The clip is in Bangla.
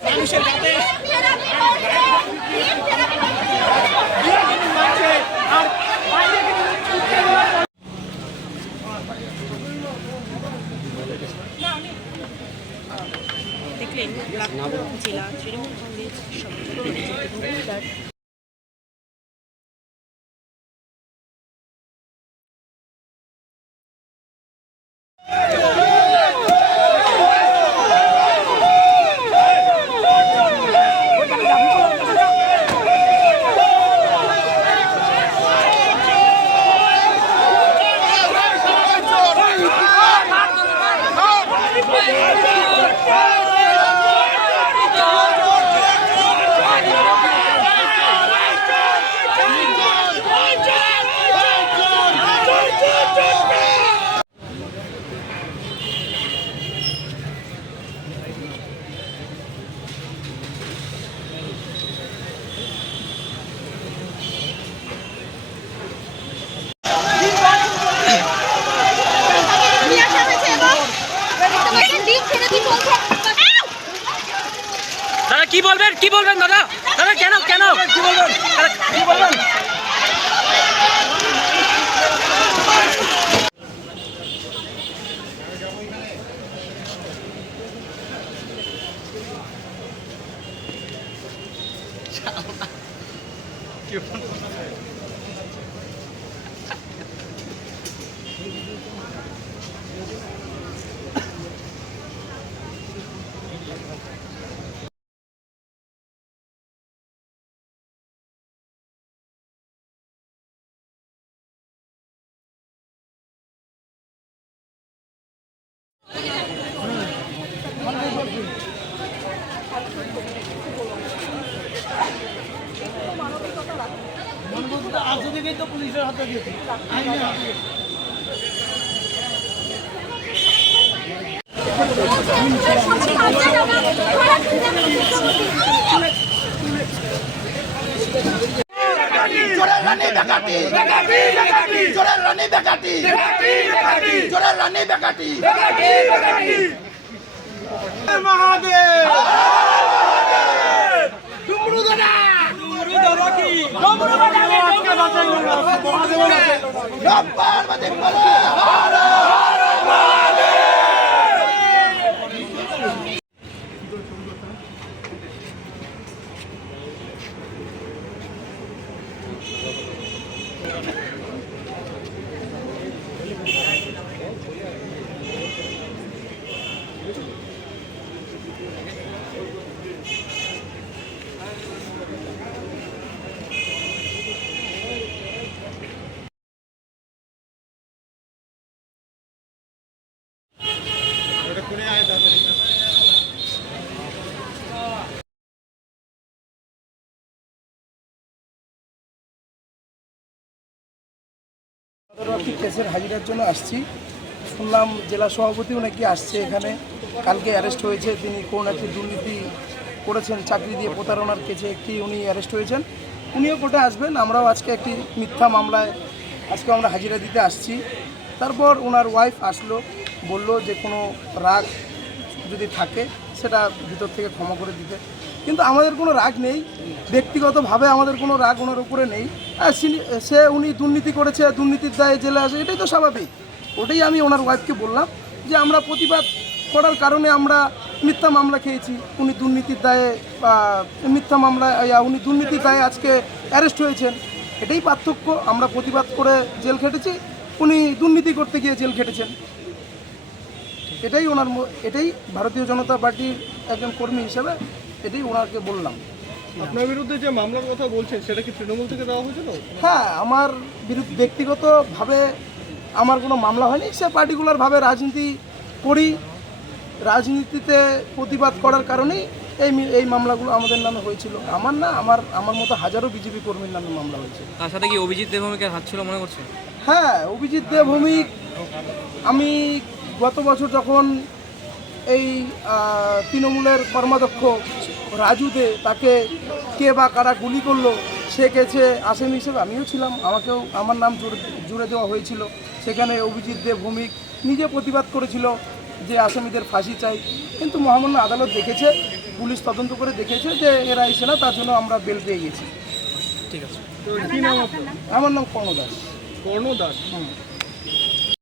মানুষের কাছে দেখলেন জেলা তৃণমূল কংগ্রেস সভাপতি দাদা কি বলবেন দাদা কেন কি বলবেন আজ দিকেই তো পুলিশের হাতে দিয়েছে আইনের হাতে কেসের হাজিরার জন্য আসছি। শুনলাম জেলা সভাপতিও নাকি আসছে এখানে। কালকে অ্যারেস্ট হয়েছে, তিনি কোন একটি দুর্নীতি করেছেন, চাকরি দিয়ে প্রতারণার কেসে উনি অ্যারেস্ট হয়েছেন। উনিও কোর্টে আসবেন। আমরাও আজকে একটি মিথ্যা মামলায় আমরা হাজিরা দিতে আসছি। তারপর ওনার ওয়াইফ আসলো, বলল যে কোনো রাগ যদি থাকে সেটা ভিতর থেকে ক্ষমা করে দিতে। কিন্তু আমাদের কোনো রাগ নেই, ব্যক্তিগতভাবে আমাদের কোনো রাগ ওনার উপরে নেই। উনি দুর্নীতি করেছে, দুর্নীতির দায়ে জেলে আসে, এটাই তো স্বাভাবিক। ওটাই আমি ওনার ওয়াইফকে বললাম যে আমরা প্রতিবাদ করার কারণে আমরা মিথ্যা মামলা খেয়েছি। উনি দুর্নীতির দায়ে উনি দুর্নীতির দায়ে আজকে অ্যারেস্ট হয়েছেন, এটাই পার্থক্য। আমরা প্রতিবাদ করে জেল খেটেছি, উনি দুর্নীতি করতে গিয়ে জেল খেটেছেন। এটাই ভারতীয় জনতা পার্টির একজন কর্মী হিসেবে এটাই ওনাকে বললাম। আপনার বিরুদ্ধে যে মামলার কথা বলছেন সেটা কি তৃণমূল থেকে দেওয়া হয়েছিল? হ্যাঁ, আমার বিরুদ্ধে ব্যক্তিগতভাবে আমার কোনো মামলা হয়নি। সে পার্টিকুলারভাবে রাজনীতি করি, রাজনীতিতে প্রতিবাদ করার কারণেই এই মামলাগুলো আমাদের নামে হয়েছিল। আমার না, আমার মতো হাজারো বিজেপি কর্মীর নামে মামলা হয়েছে। তার সাথে কি অভিজিৎ দেবভৌমিকের হাত ছিল মনে করছেন? হ্যাঁ, অভিজিৎ দেবভৌমিক, আমি গত বছর যখন এই তৃণমূলের কর্মাধ্যক্ষ রাজু দে, তাকে কে বা কারা গুলি করলো, সে গেছে আসামি হিসেবে, আমিও ছিলাম, আমার নাম জুড়ে দেওয়া হয়েছিল। সেখানে অভিজিৎ দেবভৌমিক নিজে প্রতিবাদ করেছিল যে আসামিদের ফাঁসি চাই, কিন্তু মহামান্য আদালত দেখেছে, পুলিশ তদন্ত করে দেখেছে যে এরা এসে না, তার জন্য আমরা বেল পেয়ে গেছি। ঠিক আছে। তো কি নাম আপনার? আমার নাম কর্ণ দাস। কর্ণ দাস।